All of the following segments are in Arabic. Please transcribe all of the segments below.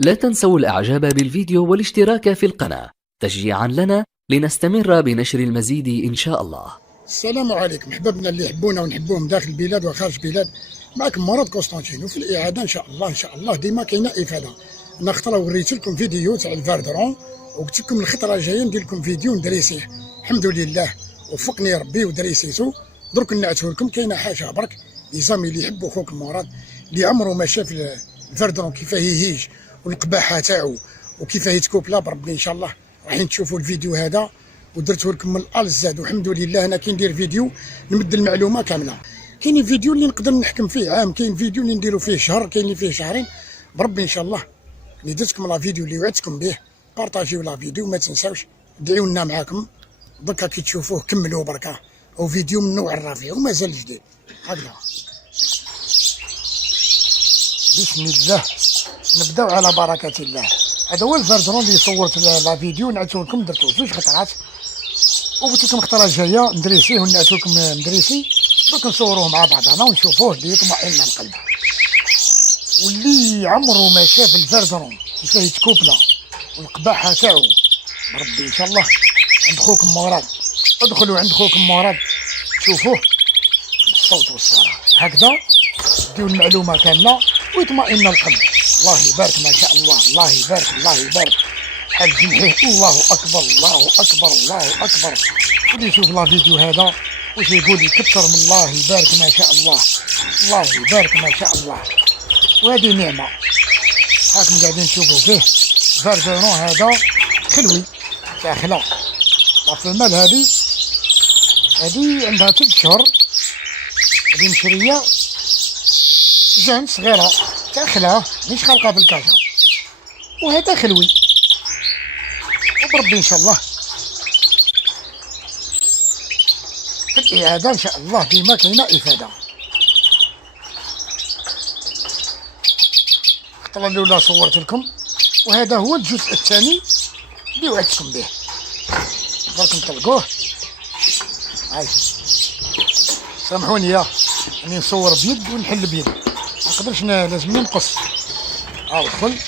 لا تنسوا الإعجاب بالفيديو والاشتراك في القناة تشجيعا لنا لنستمر بنشر المزيد إن شاء الله. السلام عليكم احبابنا اللي يحبونا ونحبوهم داخل البلاد وخارج البلاد. معكم مراد قسطنطين، وفي الاعاده ان شاء الله ديما كاينه افاده. انا خطره وريت لكم فيديو تاع الفاردرون، وقلت لكم الخطره الجايه ندير لكم فيديو ندريسيه. الحمد لله وفقني ربي ودريسيتو. درك نعته لكم كاينه حاجه برك لي زامي اللي يحبوا خوكم مراد، اللي عمره ما شاف الفاردرون كيفاه يهيج والقباحه تاعو وكيفاه يتكوبلا بربي. ان شاء الله رايحين تشوفوا الفيديو هذا ودرته لكم من الال الزاد. والحمد لله انا كي ندير فيديو نمد المعلومه كامله. كاين فيديو اللي نقدر نحكم فيه عام، كاين فيديو اللي نديرو فيه شهر، كاين اللي فيه شهرين بربي. ان شاء الله اللي درتكم لا فيديو اللي وعدتكم به بارطاجيو لا فيديو، ما تنساوش دعيو لنا معاكم. دركا كي تشوفوه كملوا بركه، او فيديو من نوع الرافع ومازال جديد هكذا. بسم الله نبداو على بركه الله. هذا هو الفاردرون اللي صورت لا فيديو نعتو لكم، درتو زوج خطرات وقلت لكم الخطره الجايه ندريسيه ونعتو لكم ندريسي. دوك نصوروه مع بعضنا ونشوفوه ليطمئن القلب. واللي عمره ما شاف الفاردرون كيفاه يتكوبلا والقباحه تاعو بربي ان شاء الله عند خوكم مراد. ادخلوا عند خوكم مراد شوفوه بالصوت والصوره هكذا، ديو المعلومه كامله ويطمئن القلب. الله يبارك ما شاء الله، الله يبارك الله يبارك. حال جنحيه الله اكبر الله اكبر الله اكبر. واللي يشوف لا فيديو هذا واش يقول يكثر من الله يبارك ما شاء الله، الله يبارك ما شاء الله. وهذه نعمه هاكم قاعدين تشوفوا فيه فاردرون هذا خلوي تاع خلا. لا فمال هذه عندها 3 شهور، هذه مشريه جان صغيره تاع خلا مش خالقه بالكاشا، وهذا خلوي. وبربي ان شاء الله في الاعاده ان شاء الله ديما كاينه افاده. الخطره الاولى صورت لكم، وهذا هو الجزء الثاني اللي وعدتكم به. درك نطلقوه. هاي سامحوني راني نصور بيد ونحل بيد، ما نقدرش لازمني نقص. دخل.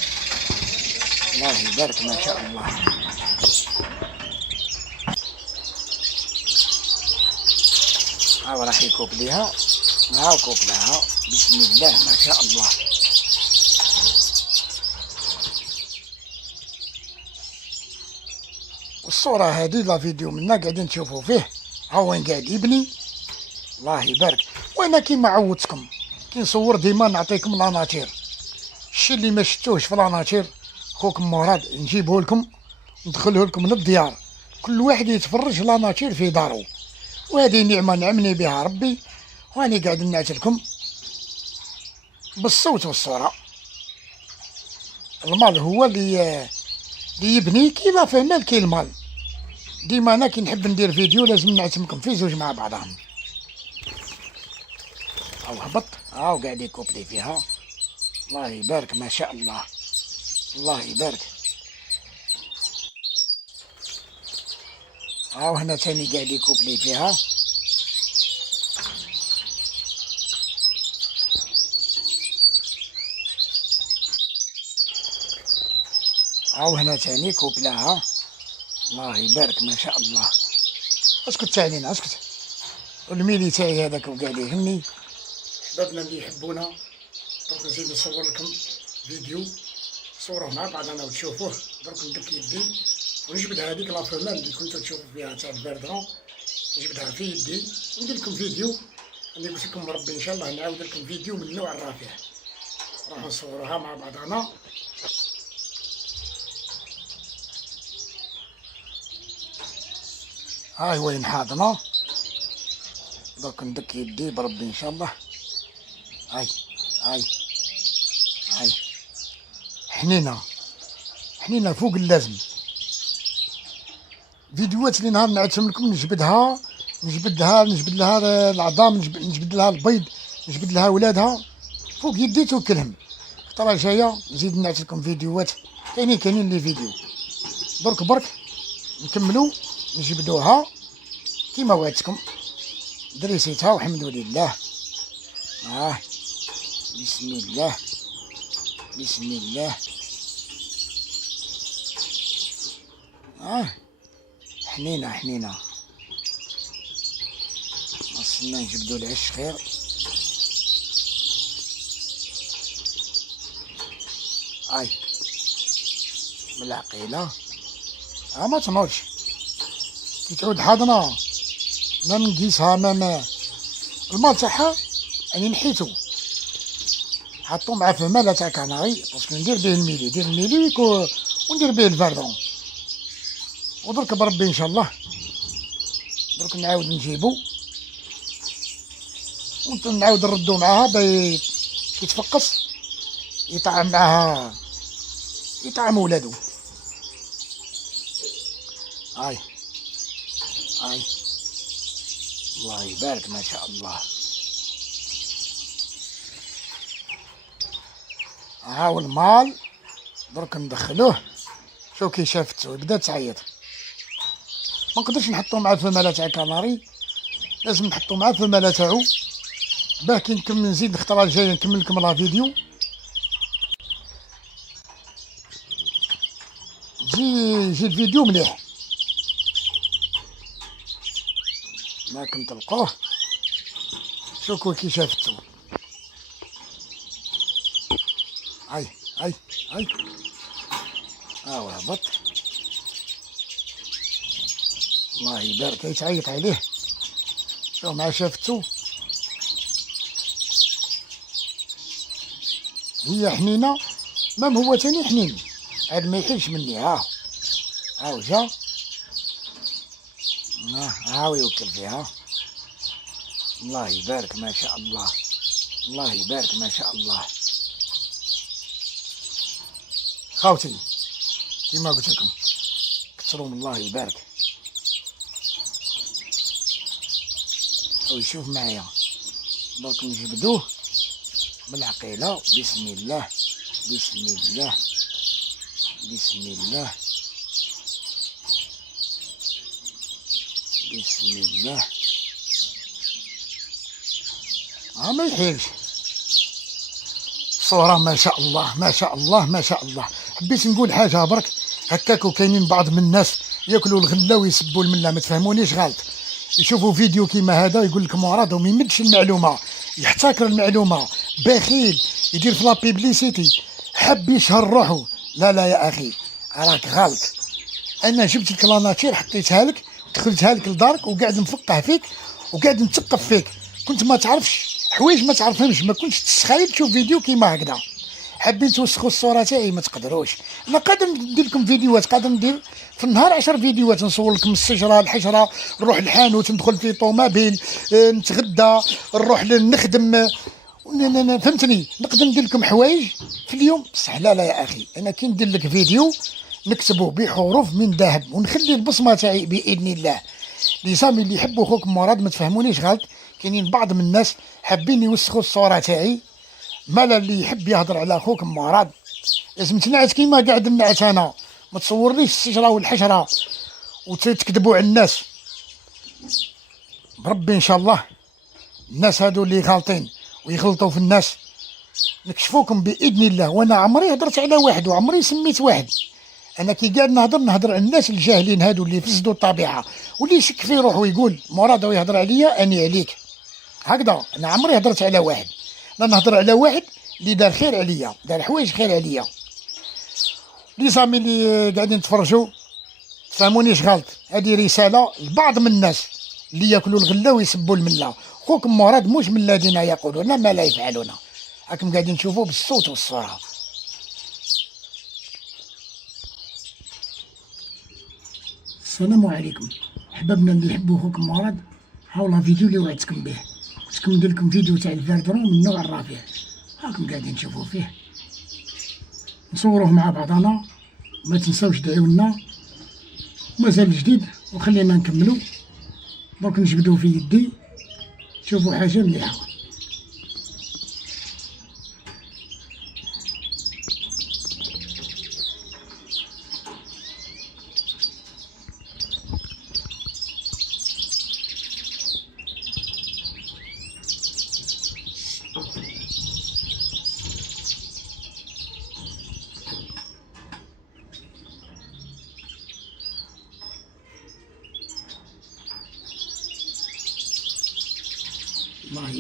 الله يبارك ما شاء الله. راح يكوب ليها كوب لها. بسم الله ما شاء الله. والصورة هذه لا فيديو منا قاعدين تشوفوا فيه وين قاعد يبني. الله يبارك. وانا كيما عودتكم كي نصور ديما نعطيكم لا ناتير. الشيء اللي ما شفتوهش في لا ناتير خوكم مراد نجيبه لكم ندخله لكم للديار، كل واحد يتفرج لا ناتير في دارو. وهذه نعمه نعمني بها ربي، واني قاعد نعت لكم بالصوت والصوره. المال هو اللي يبني، كي لا فمال كي المال. ديما انا كي نحب ندير فيديو لازم نعتمكم في زوج مع بعضهم. هبط وقاعد يكوب لي فيها. الله يبارك ما شاء الله، الله يبارك. هنا ثاني قاعد يكوب لي فيها. هنا ثاني كوب لها. الله يبارك ما شاء الله. اسكت ثاني اسكت. والميلي تاعي هذاك وقاعد يهمني. شبابنا اللي يحبونا درك نزيد نصور لكم فيديو صوره مع بعضنا وتشوفوه. درك ندك يدي ونجبد هذيك لا فمال اللي كنتو تشوفوا فيها تاع الفاردرون، نجبدها في يدي وندير لكم فيديو. اللي قلت لكم ربي ان شاء الله نعاود لكم فيديو من النوع الرافع. راح نصوروها مع بعضنا. هاي وين حاضنه. درك ندك يدي بربي ان شاء الله. هاي حنينه فوق اللازم. فيديوهات اللي نهار نعتهم لكم نجبد لها العظام، نجبد لها البيض، نجبد لها ولادها فوق يدي توكلهم. الخطره الجايه نزيد نعت لكم فيديوهات كاينين لي فيديو. برك نكملوا نجبدوها كيما وعدتكم. دريسيتها والحمد لله. بسم الله بسم الله حنينه حنينه، خاصنا نجبدو العش خير. بالعقيله ما تنوضش كي تعود حاضنه، ما نقيسها ما المال تاعها راني نحيتو حطو مع فماله تاع كناري باسكو ندير به الميلي، ندير الميلي وندير به الفردون. ودرك بربي ان شاء الله درك نعاود نجيبو ونعاود نردو معاها كي تفقس يطعم معاها، يطعم ولادو. الله يبارك ما شاء الله. هاو المال درك ندخلوه. شوف كي شافتو بدا تعيط، ما نقدرش نحطو مع الفماله تاع كناري، لازم نحطو مع الفماله تاعو باه كي نكمل نزيد الخطره الجايه نكمل لكم لا فيديو. جي الفيديو مليح راكم تلقوه. شوفوا كي شافتو. هاي هاو هبط. الله يبارك يتعيط عليه. شوف مع شافتو هي حنينه، مام هو تاني حنين عاد ما يحلش مني. هاو جا هاو يوكل فيها. الله يبارك ما شاء الله، الله يبارك ما شاء الله. خاوتي كيما قلت لكم كثروا من الله يبارك. ويشوف معايا درك نجبدوه بالعقيله. بسم الله بسم الله بسم الله بسم الله. ما يحيلش صورة ما شاء الله ما شاء الله ما شاء الله. حبيت نقول حاجة برك هكاك، كاينين بعض من الناس ياكلوا الغلة ويسبوا الملة، ما تفهمونيش غلط. يشوفوا فيديو كيما هذا يقول لك مراد وما يمدش المعلومة، يحتكر المعلومة، بخيل، يدير في لابيبليسيتي، حب يشهر روحه. لا يا أخي راك غلط. أنا جبت لك لاناتير حطيتها لك دخلتها لك لدارك وقاعد نفقه فيك وقاعد نتثقف فيك. كنت ما تعرفش حوايج ما تعرفهمش، ما كنتش تسخايل تشوف فيديو كيما هكذا. حابين توسخوا الصوره تاعي ما تقدروش. انا قادر ندير لكم فيديوهات، قادر ندير في النهار 10 فيديوهات، نصور لكم الشجره الحجره، نروح للحانوت ندخل في طوموبيل، نتغدى، نروح نخدم، فهمتني. نقدر ندير لكم حوايج في اليوم بصح لا يا اخي. انا كي ندير لك فيديو نكتبه بحروف من ذهب ونخلي البصمه تاعي باذن الله. لي سامي اللي يحبوا خوكم مراد ما تفهمونيش غلط، كاينين بعض من الناس حابين يوسخوا الصوره تاعي. مالا اللي يحب يهضر على خوكم مراد لازم تنعس كيما قاعد نعس انا، ما تصورليش الشجره والحجره وتكذبوا على الناس. بربي ان شاء الله الناس هادو اللي غالطين ويغلطوا في الناس نكشفوكم باذن الله. وانا عمري هضرت على واحد وعمري سميت واحد. انا كي قاعد نهضر على الناس الجاهلين هادو اللي فسدوا الطبيعه، واللي يشك في روحه ويقول مراد ويهضر عليا اني عليك هكذا. انا عمري هضرت على واحد، انا نهضر على واحد اللي دار خير عليا، دار حوايج خير عليا. لي زامي اللي قاعدين يتفرجوا تفهمونيش غلط، هذه رساله لبعض من الناس اللي ياكلوا الغله ويسبوا المله. خوكم مراد مش من الذين يقولون ما لا يفعلون. راكم قاعدين تشوفوا بالصوت والصوره. السلام عليكم احبابنا اللي يحبوا خوكم مراد. هاولا فيديو اللي وعدتكم به، قلت لكم ندير لكم فيديو تاع الفردرون من النوع الرفيع. راكم قاعدين تشوفوا فيه، نصوروه مع بعضنا. ما تنساوش دعيونا، مازال جديد وخلينا نكملوا. درك نجبدو في يدي تشوفوا حاجه مليحه.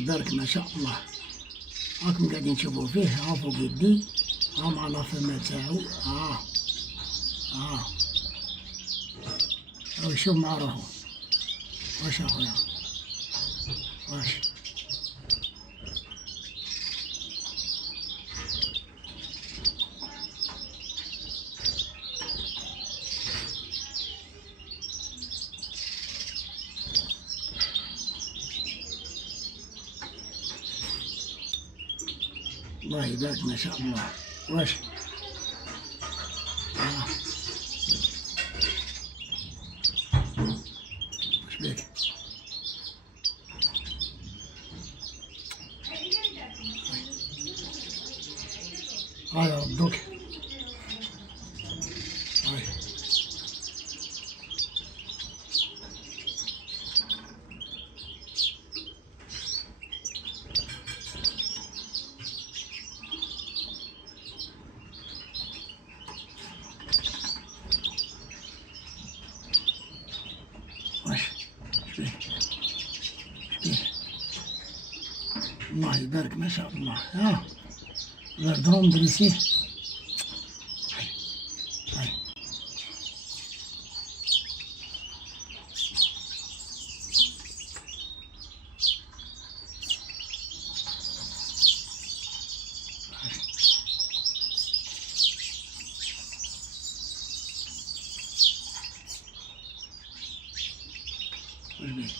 يبارك ما شاء الله. راكم قاعدين تشوفوا فيه، ها فوق يدي، ها مع الفمة تاعو، هاو يشوف مع روحو. واش اخويا واش الله يبارك ما شاء الله. واش واش بيك؟ هاي ردوك، هاي واش بيه؟ الله يبارك ما شاء الله. ها فردرون دريسيه. هاي واش بيه؟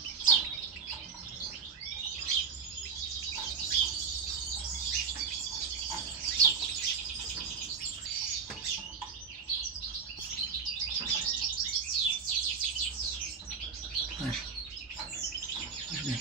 واش بيه؟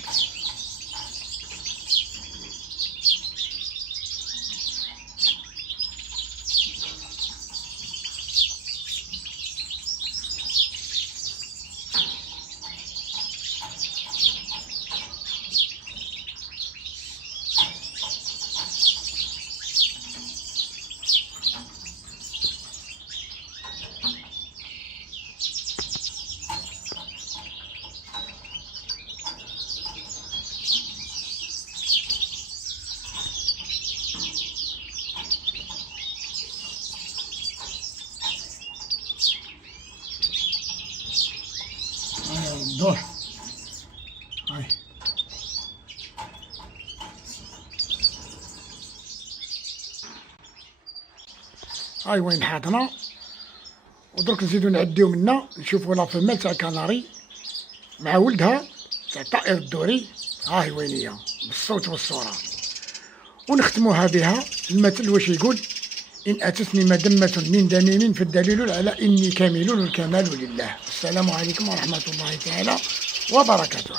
هاي ردوه. هاي هاي وين حاطنا، ودرك نزيدو نعديو منا نشوفو لا فمال تاع كناري مع ولدها تاع الطائر الدوري. هاهي وين هي بالصوت والصورة، ونختموها بها المثل واش يقول: إن أتتني مذمة من دميم فالدليل على إني كامل والكمال لله. السلام عليكم ورحمة الله تعالى وبركاته.